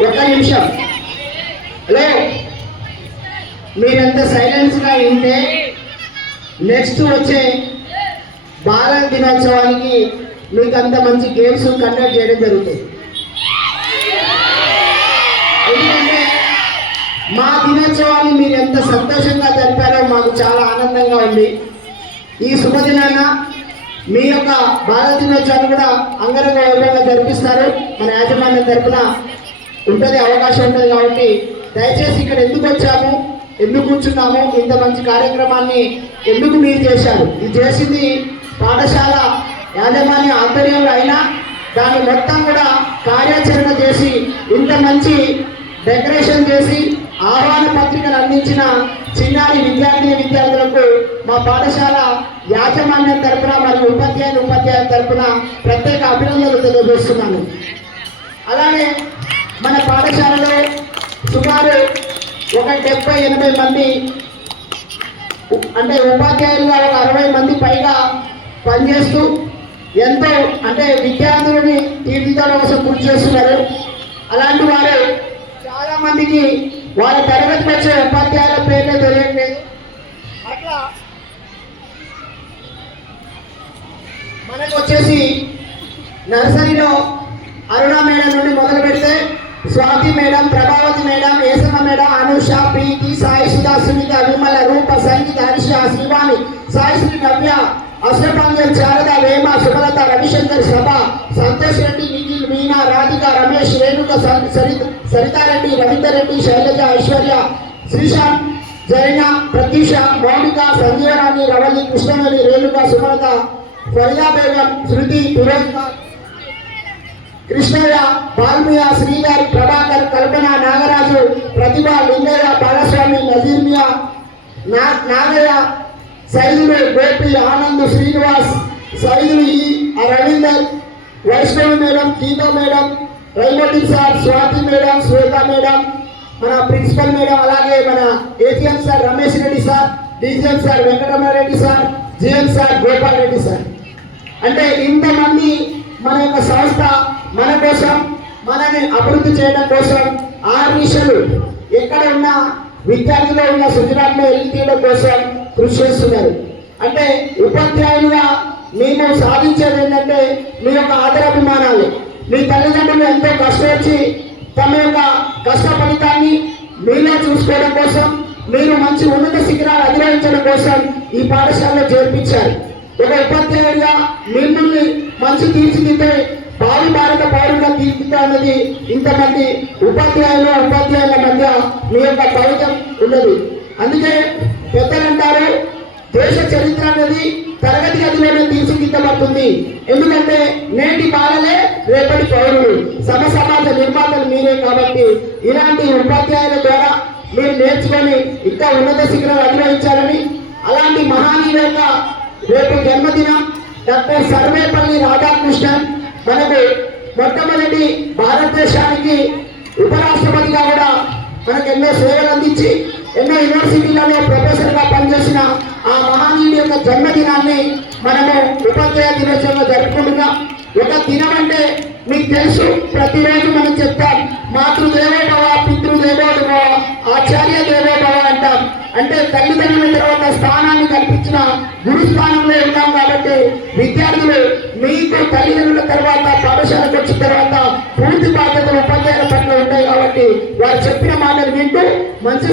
ఒక నిమిషం. హలో? మీరంతా సైలెన్స్గా వింటే నెక్స్ట్ వచ్చే బాలల దినోత్సవానికి మీకు అంత మంచి గేమ్స్ కండక్ట్ చేయడం జరుగుతుంది. ఎందుకంటే మా దినోత్సవాన్ని మీరు ఎంత సంతోషంగా జరిపారో మాకు చాలా ఆనందంగా ఉంది. ఈ శుభదినాన మీ యొక్క బాల దినోత్సవాన్ని కూడా అంగరంగ వైభవంగా జరిపిస్తారు. మన యాజమాన్యం తరపున ఉంటుంది అవకాశం ఉంటుంది కాబట్టి దయచేసి ఇక్కడ ఎందుకు వచ్చాము ఎందుకు కూర్చున్నాము ఇంత మంచి కార్యక్రమాన్ని ఎందుకు మీరు చేశారు? ఇది చేసింది పాఠశాల యాజమాన్య ఆధ్వర్యంలో అయినా దాన్ని మొత్తం కూడా కార్యాచరణ చేసి ఇంత మంచి డెకరేషన్ చేసి ఆహ్వాన పత్రికలు అందించిన చిన్నారి విద్యార్థి విద్యార్థులకు మా పాఠశాల యాజమాన్యం తరపున మరియు ఉపాధ్యాయులు ఉపాధ్యాయుల తరపున ప్రత్యేక అభినందనలు తెలియజేస్తున్నాను. అలానే మన పాఠశాలలో సుమారు ఒక డెబ్బై ఎనభై మంది అంటే ఉపాధ్యాయులుగా ఒక అరవై మంది పైగా పనిచేస్తూ ఎంతో అంటే విద్యార్థులని తీర్చిదిద్దడం కోసం కృషి చేస్తున్నారు. అలాంటి వారు చాలామందికి వాళ్ళ తరగతికి వచ్చే ఉపాధ్యాయుల పేర్లు తెలియట్లేదు. అట్లా మనకు వచ్చేసి నర్సరీలో అరుణ మేడం నుండి మొదలు పెడితే Swathi madam Prabhavathi madam Esamma madam Anusha Preethi Sai Sudha Sunitha Vimala Roopa Sangeetha Harsha Srivani Sai Sri Navya అశ్వపాంజల్ Sharada Vema Sumalatha Ravishankar సభ సంతోష్ రెడ్డి నిఖిల్ మీనా రాధిక రమేష్ రేణుక సరిత సరితారెడ్డి రవీందర్ రెడ్డి శైలజ ఐశ్వర్య శ్రీశాంత్ జైన ప్రత్యూష మౌనిక సంజీవరాణి రవళి కృష్ణవేణి రేణుక సుమలత ఫరియా బేగం శృతి పురోహిత. కృష్ణయ్య బాల్మియ శ్రీగారి ప్రభాకర్ కల్పన నాగరాజు ప్రతిభ లింగయ్య బాలస్వామి నజీర్మియా నా నాగయ్య సైదులు గోపి ఆనంద్ శ్రీనివాస్ సైదులు ఈ Ravinder Vaishnavi madam Geetha madam రైమటి sir Swathi madam Shweta madam మన ప్రిన్సిపల్ మేడం అలాగే మన ATM sir Ramesh Reddy sir DGM sir Venkataramareddy sir GM sir Gopal Reddy sir. అంటే ఇంతమంది మన యొక్క సంస్థ మన కోసం మనని అభివృద్ధి చేయడం కోసం ఆర్నిషలు ఎక్కడ ఉన్న విద్యార్థిలో ఉన్న సృజనాత్మక ఎల్లి తీయడం కోసం కృషి చేస్తున్నారు. అంటే ఉపాధ్యాయులుగా మేము సాధించేది ఏంటంటే మీ యొక్క ఆదరాభిమానాలు. మీ తల్లిదండ్రులు ఎంతో కష్టపడి తమ యొక్క కష్ట ఫలితాన్ని మీలో చూసుకోవడం కోసం మీరు మంచి ఉన్నత శిఖరాలు అధిరోహించడం కోసం ఈ పాఠశాలలో చేర్పించారు. ఒక ఉపాధ్యాయుడిగా మిమ్మల్ని మంచి తీర్చిదిద్దే భావి భారత పౌరులుగా తీర్చిదిద్దాలన్నది ఇంతమంది ఉపాధ్యాయులు ఉపాధ్యాయుల మధ్య మీ యొక్క కవితం ఉన్నది. అందుకే పెద్దలు అంటారు దేశ చరిత్ర అనేది తరగతి గదిలోనే తీర్చిదిద్దబడుతుంది. ఎందుకంటే నేటి బాలలే రేపటి పౌరులు. సమ సమాజ నిర్మాతలు మీరే కాబట్టి ఇలాంటి ఉపాధ్యాయుల ద్వారా మీరు నేర్చుకొని ఇంకా ఉన్నత శిఖరాలు అధిరోహించాలని అలాంటి మహానీయుల యొక్క రేపు జన్మదినం డాక్టర్ సర్వేపల్లి రాధాకృష్ణన్ మనకు మొట్టమొదటి భారతదేశానికి ఉపరాష్ట్రపతిగా కూడా మనకు ఎన్నో సేవలు అందించి ఎన్నో యూనివర్సిటీలలో ప్రొఫెసర్గా పనిచేసిన ఆ మహానీయుడి యొక్క జన్మదినాన్ని మనము ఉపాధ్యాయ దినోత్సవంలో జరుపుకుంటున్నాం. ఒక దినం అంటే మీకు తెలుసు ప్రతిరోజు మనం చెప్తాం మాతృదేవో భవ పితృదేవో ఆచార్య అంటే తల్లిదండ్రుల తర్వాత స్థానాన్ని కల్పించిన గురు స్థానంలో ఉన్నాం కాబట్టి విద్యార్థులు మీకు తల్లిదండ్రుల తర్వాత పాఠశాలకు వచ్చిన తర్వాత పూర్తి బాధ్యతలు ఉపాధ్యాయుల పట్ల ఉంటాయి కాబట్టి వారు చెప్పిన మాటలు వింటూ మంచి